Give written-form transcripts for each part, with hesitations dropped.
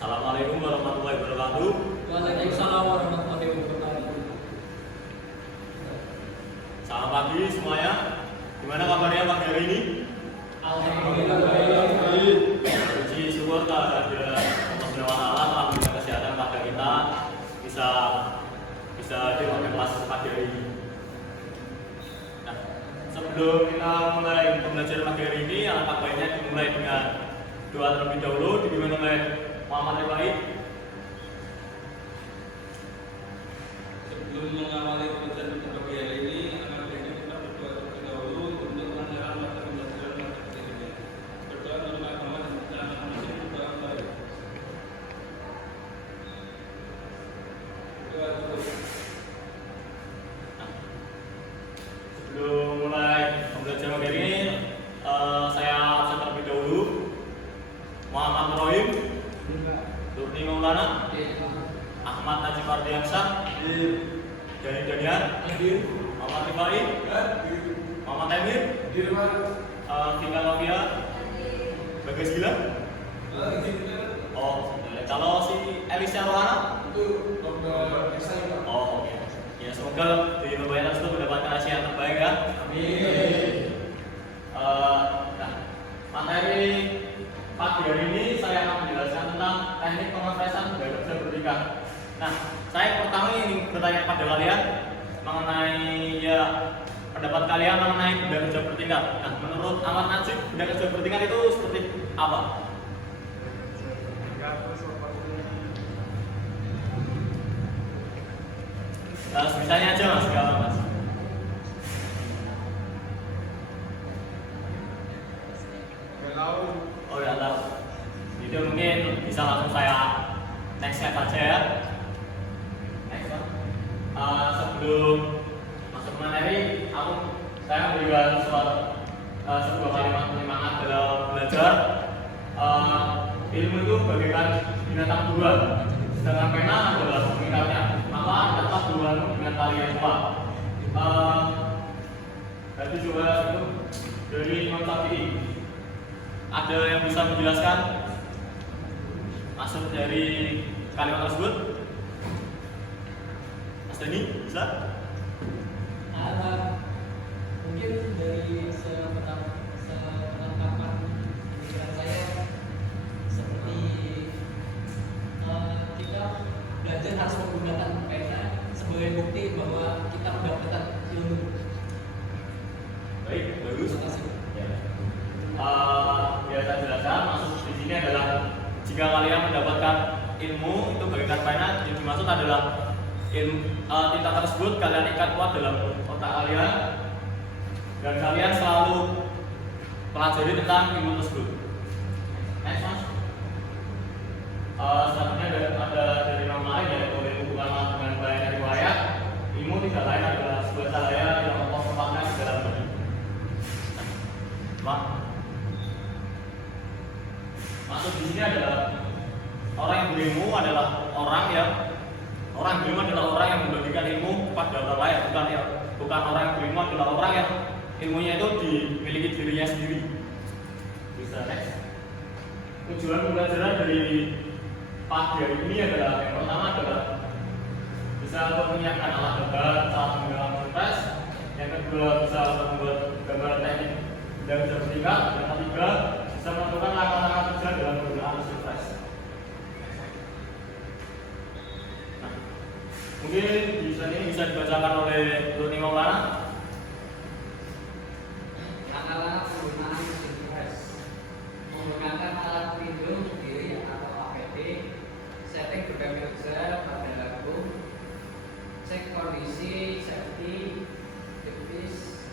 Assalamualaikum warahmatullahi wabarakatuh. Waalaikumsalam warahmatullahi wabarakatuh. Selamat pagi semuanya. Gimana kabarnya pagi hari ini? Alhamdulillah baik. Puji syukur kehadirat Allah Subhanahu wa Ta'ala telah memberikan kesehatan pada kita bisa hadir pada kelas pagi hari ini. Nah, sebelum kita mulai pembelajaran pagi hari ini, alangkah baiknya dimulai dengan doa terlebih dahulu dipimpin oleh Muhammad Ibrahim. Sebelum mengawali pembelajaran kita pagi hari ini, alangkah baiknya kita berdoa terlebih dahulu untuk kelancaran pada pembelajaran pada hari ini. Berdoa menurut agama dan anak muslim berdoa baik. Doa dulu. Sebelum mulai pembelajaran pagi hari ini, saya absen terlebih dahulu. Muhammad Ibrahim, Nurni Maulana, Ahmad Najib Ardiansyah, Dani Daniar, Muhammad Rifai, Muhammad Emir, Vika Novia, Bagas Gila. Oh, kalau si Elisha Rohana? Oh, oke. Ya, semoga di pembayaran tersebut mendapatkan hasil yang terbaik ya. Amin. Nah, materi pagi hari ini saya akan menjelaskan tentang teknik pengepresan gaya kerja bertingkat. Nah, saya pertama ingin bertanya pada kalian mengenai pendapat kalian mengenai benda kerja bertingkat. Nah, menurut Ahmad Najib, benda kerja bertingkat itu seperti apa? Nah, misalnya aja mas, gak apa mas. Oh ya tahu. Jadi mungkin bisa langsung saya next slide aja ya. Next Pak. Sebelum masuk ke materi, saya memberikan sebuah kalimat penyemangat dalam belajar. Ilmu itu bagaikan binatang buruan, sedangkan pena adalah pengikatnya. Maka tetap buruanmu dengan tali yang kuat. Berarti coba itu dari Imam Syafi'i. Ada yang bisa menjelaskan maksud dari kalimat tersebut? Mas Dani, bisa? Mungkin dari sepenangkapan pikiran saya seperti kita belajar harus menggunakan pena sebagai bukti bahwa kita mendapatkan ilmu. Baik, bagus. Terima kasih. Ya saya jelaskan, maksud di sini adalah jika kalian mendapatkan ilmu itu bagaikan pena, yang dimaksud adalah tinta tersebut kalian ikat kuat dalam otak kalian dan kalian selalu pelajari tentang ilmu tersebut. Next mas. Selanjutnya ada dari nama lain yaitu bukanlah dengan banyak riwayat. Ilmu tidak lain adalah sebuah cahaya yang Allah tempatkan di dalam hati. Maksud di sini adalah orang yang berilmu adalah orang yang membagikan ilmu kepada orang lain, bukan orang yang berilmu adalah orang yang ilmunya itu dimiliki dirinya sendiri. Bisa next. Tujuan pembelajaran dari pagi hari ini adalah yang pertama adalah bisa untuk menyiapkan alat gambar saat menggunakan WordPress. Yang kedua bisa membuat gambar teknik dan bisa bertingkat. Yang ketiga bisa melakukan langkah-langkah kerja dalam penggunaan WordPress. Nah, mungkin di sini bisa dibacakan oleh Nurni Maulana. Langkah-langkah penggunaan WordPress: menggunakan alat pelindung diri atau APD, setting beban kerja pada lagu, cek kondisi safety device,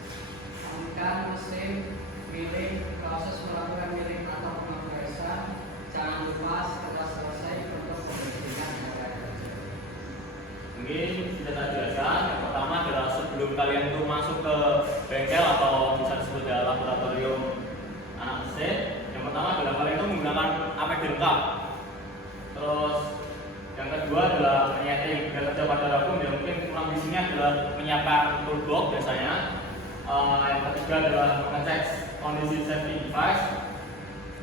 tekan mesin, milih, proses melakukan milih atau pengepresan. Jangan lupa setelah selesai untuk pembersihan area kerja. Mungkin bisa saya jelaskan. Yang pertama adalah sebelum kalian itu masuk ke bengkel atau bisa disebut laboratorium anak mesin, yang pertama adalah kalian itu menggunakan APD lengkap. Terus yang kedua adalah menyeting benda kerja pada vakum, yang mungkin kurang di sini adalah menyiapkan toolbox biasanya. Yang ketiga adalah mengecek kondisi safety device.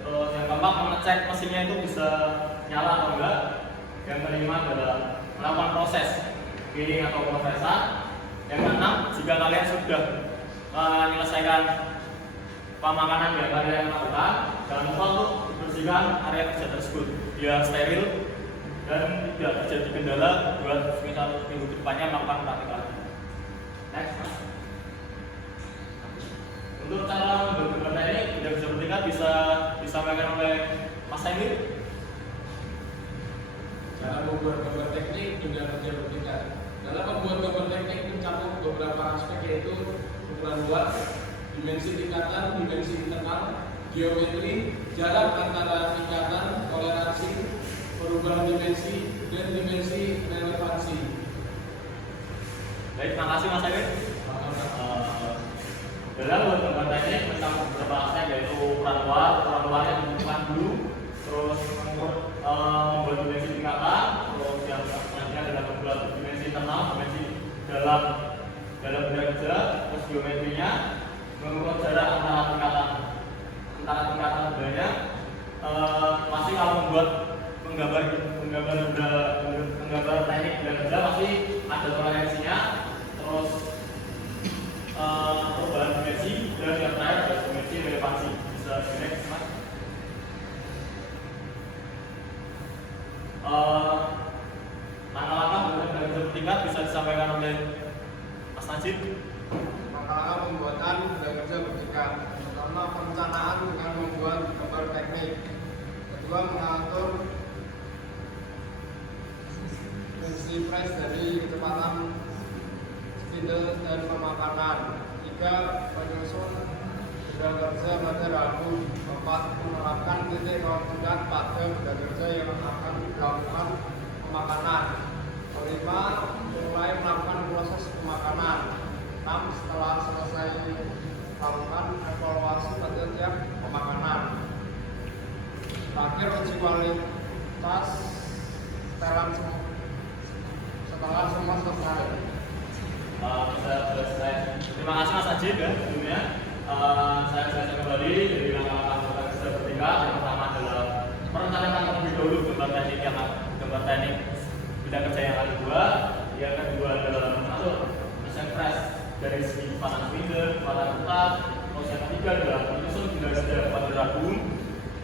Terus yang keempat mengecek mesinnya itu bisa nyala atau enggak. Yang kelima adalah melakukan proses giling atau kompresan. Yang keenam, jika kalian sudah menyelesaikan pemakanan yang kalian lakukan, jangan lupa untuk dibersihkan area kerja tersebut biar steril dan tidak terjadi kendala buat misal minggu depannya melakukan praktik lagi. Next, Mas. Untuk cara membuat gambar teknik tidak bisa bertingkat bisa disampaikan oleh Mas Emil. Cara membuat gambar teknik dengan kerja bertingkat. Dalam membuat gambar teknik mencakup beberapa aspek yaitu ukuran luas, dimensi tingkatan, dimensi internal, geometri, jarak antara tingkatan, toleransi, perubahan dimensi, dan dimensi relevansi. Baik, terima kasih Mas Emil. Dalam membuat gambar teknik mencakup beberapa aspek yaitu ukuran luarnya ditentukan dulu, terus membuat dimensi tingkatan, terus yang selanjutnya adalah membuat dimensi internal, dimensi dalam bidang kerja, terus geometrinya, mengukur jarak antara tingkatan bedanya. Pasti kalau membuat menggambar teknik bidang kerja pasti ada toleransinya, terus perubahan dimensi, dan yang terakhir adalah dimensi relevansi. Bisa next, Mas. Langkah-langkah dari bertingkat bisa disampaikan oleh Mas Najib. Langkah-langkah pembuatan bidang kerja bertingkat. Pertama, perencanaan dengan membuat gambar teknik. Kedua, mengatur fungsi flash dari kecepatan spindle dan pemakanan. Tiga, menyusun bidang kerja pada ragu. Empat, menerapkan titik koordinat pada bidang kerja yang akan dilakukan pemakanan. Kelima, mulai melakukan proses pemakanan. 6, setelah selesai melakukan evaluasi pada tiap pemakanan. Terakhir, uji kualitas setelah semua selesai. Bisa selesai. Terima kasih Mas Najib ya sebelumnya. Saya jelaskan kembali dari langkah-langkah gambar kerja bertingkat. Yang pertama adalah merencanakan terlebih dahulu gambar teknik bidang kerja yang akan dibuat. Yang kedua adalah mengatur mesin fresh dari segi pasang spindle, pasang tetap. Terus yang ketiga adalah menyusun bidang kerja pada ragum.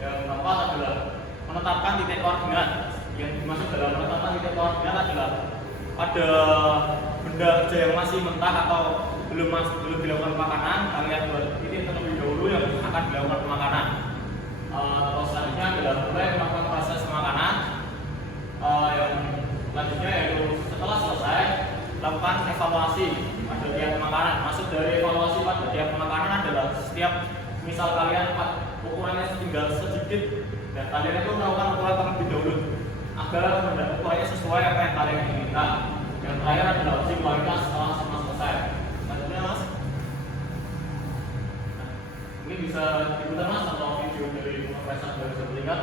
Yang keempat adalah menetapkan titik koordinat. Yang dimaksud dalam menetapkan titik koordinat adalah pada benda kerja yang masih mentah atau belum dilakukan pemakanan, kalian buat titik terlebih dahulu yang akan dilakukan pemakanan. Terus selanjutnya adalah mulai melakukan proses pemakanan. Yang selanjutnya yaitu setelah selesai lakukan evaluasi pada tiap pemakanan. Maksud dari evaluasi pada tiap pemakanan adalah setiap misal kalian ukurannya tinggal sedikit dan kalian itu melakukan ukuran terlebih dahulu agar ukurannya sesuai apa yang kalian inginkan. Yang terakhir adalah uji kualitas setelah semua selesai. Selanjutnya Mas, ini bisa diputar Mas atau video dari kompresan dari sertifikat.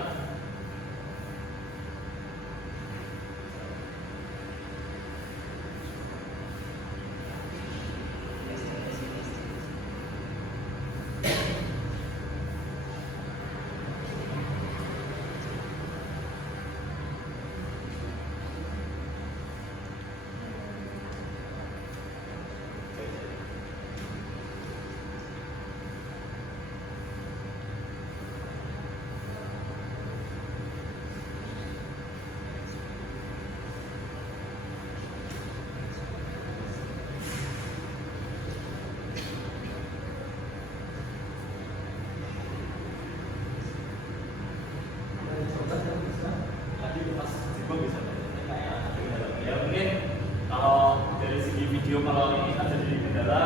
Video kalau ini terjadi kendala,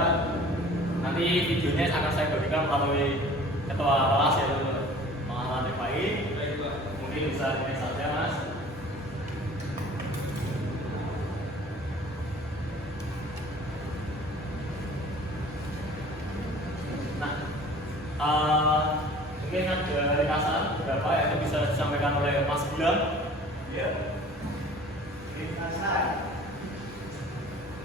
nanti videonya akan saya bagikan melalui ketua kelas yaitu Mas Rifai. Mungkin bisa ini saja Mas. Nah, mungkin ada ringkasan beberapa yang bisa disampaikan oleh Mas Gilang. Ya. Ringkasan.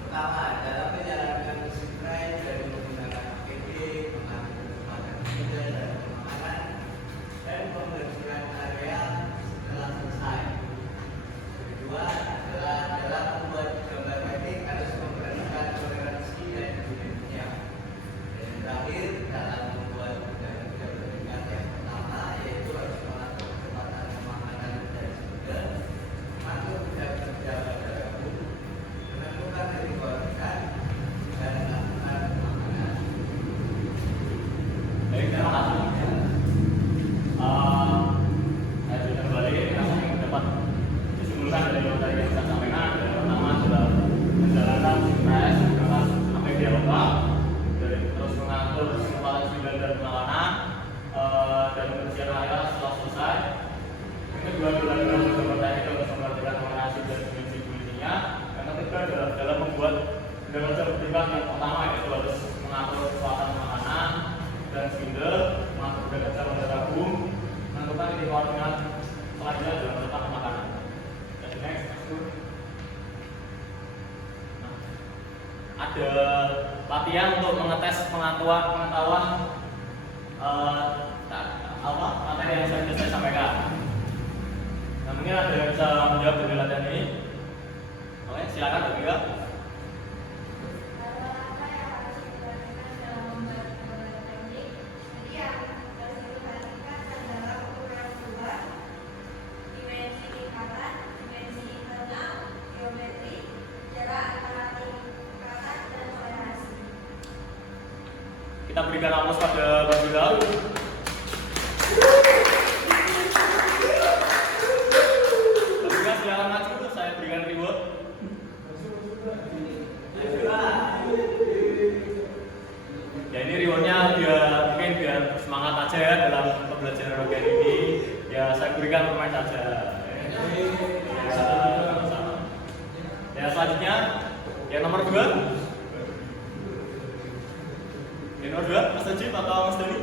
Pertama, dalam menjalankan mesin fresh dari menggunakan APD, mengatur kecepatan spindle dan pemakanan, dan pembersihan area setelah selesai. kedua adalah dalam gambar teknik untuk memperhatikan mengenai dan dimensi bunyinya. Yang ketiga adalah dalam membuat benda kerja bertingkat. Yang pertama yaitu harus mengatur kekuatan makanan dan spindle, mengatur benda kerja pada tabung, menentukan titik koordinat selanjutnya adalah menentukan makanan. Jadi next, ada latihan untuk mengetes pengetahuan materi yang saya sampaikan. Nah, mungkin ada yang bisa menjawab dari latihan ini. Oke, silakan Mbak Mega. Kita berikan aplaus pada Mbak Mega. Silakan maju, saya berikan reward. Ya ini rewardnya mungkin biar semangat aja ya dalam pembelajaran rogan ini. Ya saya berikan permen saja. Ya selanjutnya yang nomor 2. Yang nomor 2 Mas Najib atau Mas Dani?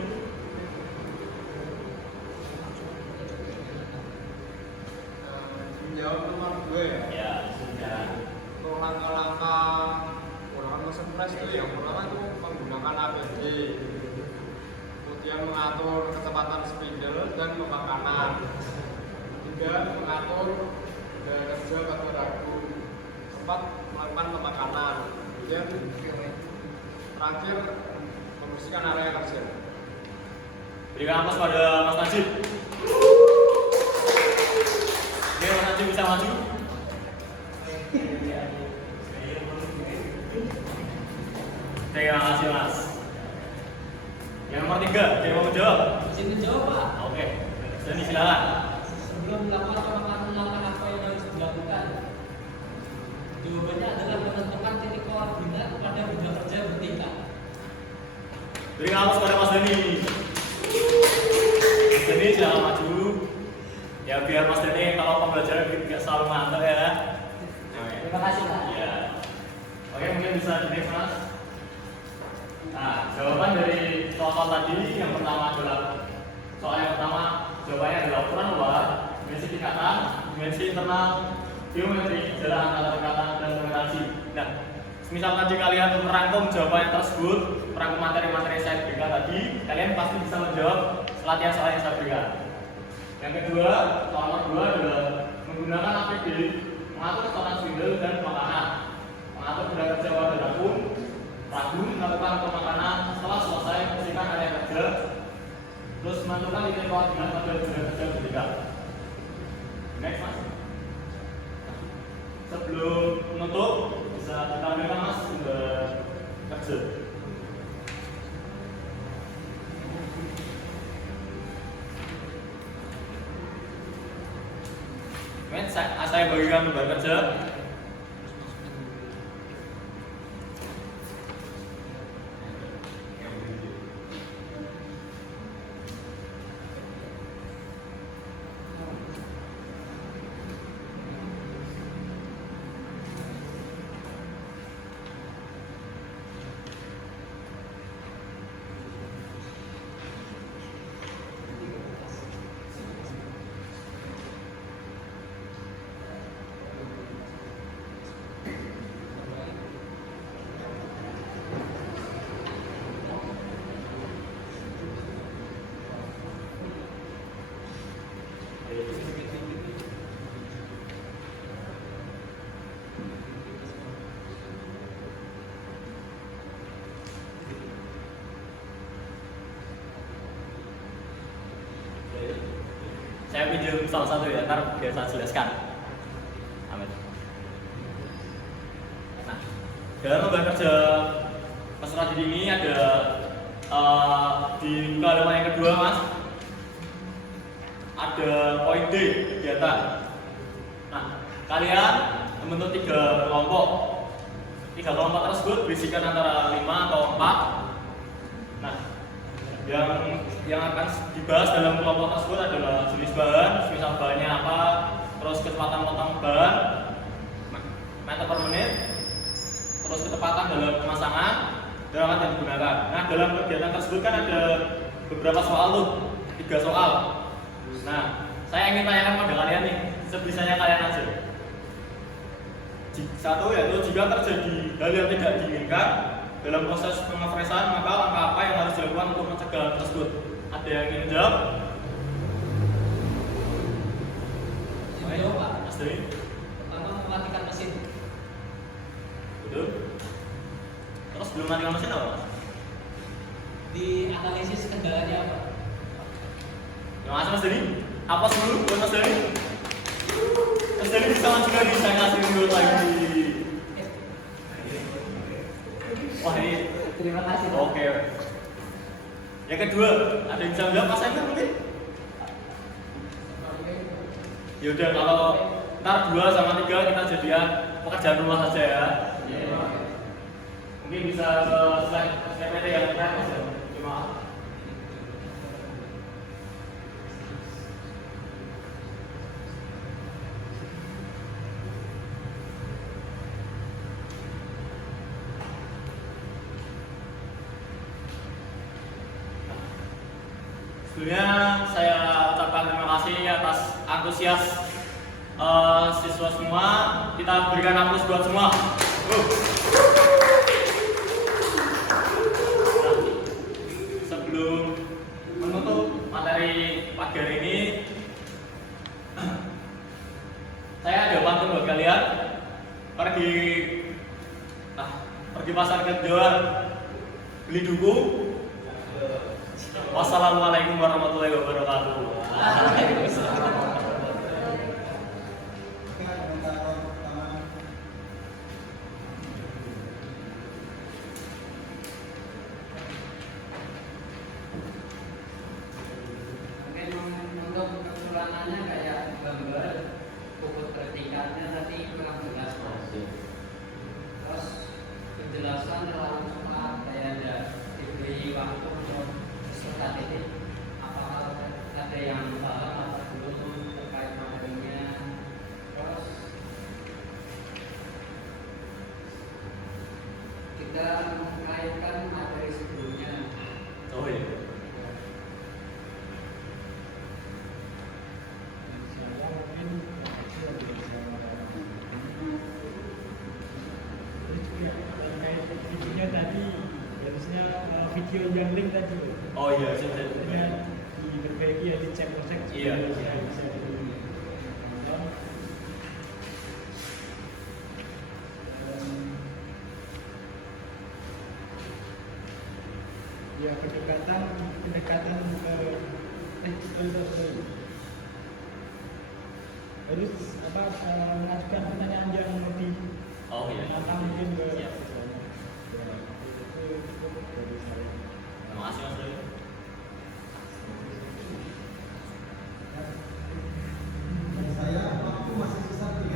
Menjawab nomor 2 ya. Ya, sudah. Untuk langkah-langkah menggunakan mesin press itu yang pertama itu menggunakan APD, kemudian mengatur kecepatan spindle dan pemakanan, ketiga mengatur gaya kerja atau ragu, keempat melakukan pemakanan, kemudian terakhir membersihkan area kerja. Berikan aplaus pada Mas Najib. Oke, Mas Najib bisa maju. Terima kasih Mas. Yang nomor 3, ada yang mau menjawab? Izin menjawab Pak. Oke, Dani silakan. Sebelum melakukan pemakanan langkah apa yang harus dilakukan? Jawabannya adalah menentukan titik koordinat pada benda kerja bertingkat. Berikan aplaus pada Mas Dani. Mas Dani silakan maju. Ya biar Mas Dani kalau pembelajaran tidak selalu ngantuk ya. Terima kasih Pak. Ya. Oke, mungkin bisa di-next Mas. Nah, jawaban dari soal tadi yang pertama adalah soal yang pertama jawabannya adalah ukuran luar, dimensi tingkatan, dimensi internal, geometri, jarak antara tingkatan dan toleransi. Nah, misal tadi kalian merangkum jawaban tersebut, merangkum materi-materi yang saya berikan tadi, kalian pasti bisa menjawab latihan soal yang saya berikan. Yang kedua, soal nomor 2 adalah menggunakan APD, mengatur kecepatan spindle dan pemakanan, mengatur benda kerja pada tabung, ragu melakukan pemakanan setelah selesai membersihkan area kerja, terus menentukan titik koordinat pada benda kerja bertingkat. Next Mas. Sebelum menutup bisa ditampilkan Mas benda kerja. Saya bagikan benda kerja. Saya pinjam salah satu ya, ntar biar saya jelaskan. Amin. Nah, dalam lembaga kerja peserta didik ini ada di halaman yang kedua Mas, ada poin D kegiatan. Nah, kalian membentuk 3 kelompok. 3 kelompok tersebut berisikan antara 5 atau 4. Nah, yang akan dibahas dalam kelompok tersebut adalah jenis bahan, misal bahannya apa, terus kecepatan potong ban meter per menit, terus ketepatan dalam pemasangan dan alat yang digunakan. Nah, dalam kegiatan tersebut kan ada beberapa soal tuh, 3 soal. Nah, saya ingin tanyakan pada kalian nih, sebisanya kalian aja. Satu yaitu jika terjadi hal yang tidak diinginkan dalam proses pengefresan, maka langkah apa yang harus dilakukan untuk mencegah hal tersebut? Ada yang ingin jawab? Jawab, Pak. Mas Dewi? Pertama, mematikan mesin. Betul. Terus belum matikan mesin apa? Di analisis kendalanya apa? Terima kasih Mas Dewi. Apa dulu buat Mas Dewi? Mas Dewi bisa maju lagi, saya kasih dulu lagi. Wah ini. Terima kasih. Oke. Yang kedua, ada yang bisa jawab Mas Emil mungkin? Yaudah kalau ntar 2 sama 3 kita jadian pekerjaan rumah saja ya. Mungkin bisa ke slide PPT yang terakhir Mas ya. Terima kasih. Sebelumnya saya ucapkan terima kasih atas antusias siswa semua. Kita berikan aplaus buat semua. Nah, sebelum menutup materi pagi hari ini, saya ada pantun buat kalian. Pergi pasar kejual, beli duku. Wassalamualaikum warahmatullahi wabarakatuh. Mungkin untuk kekurangannya kayak gambar puput vertikalnya tadi kurang jelas. Terus penjelasan terlalu cepat, kayak ada diberi waktu untuk peserta didik. Apakah ada yang paham atau belum terkait materinya? Terus kita mengaitkan materi sebelumnya. Oh iya. Videonya tadi harusnya video yang link tadi. Oh iya, sudah. Harusnya diperbaiki ya, dicek. Iya. Bisa ya pendekatan harus mengajukan pertanyaan yang lebih Oh iya. mungkin ke Siap.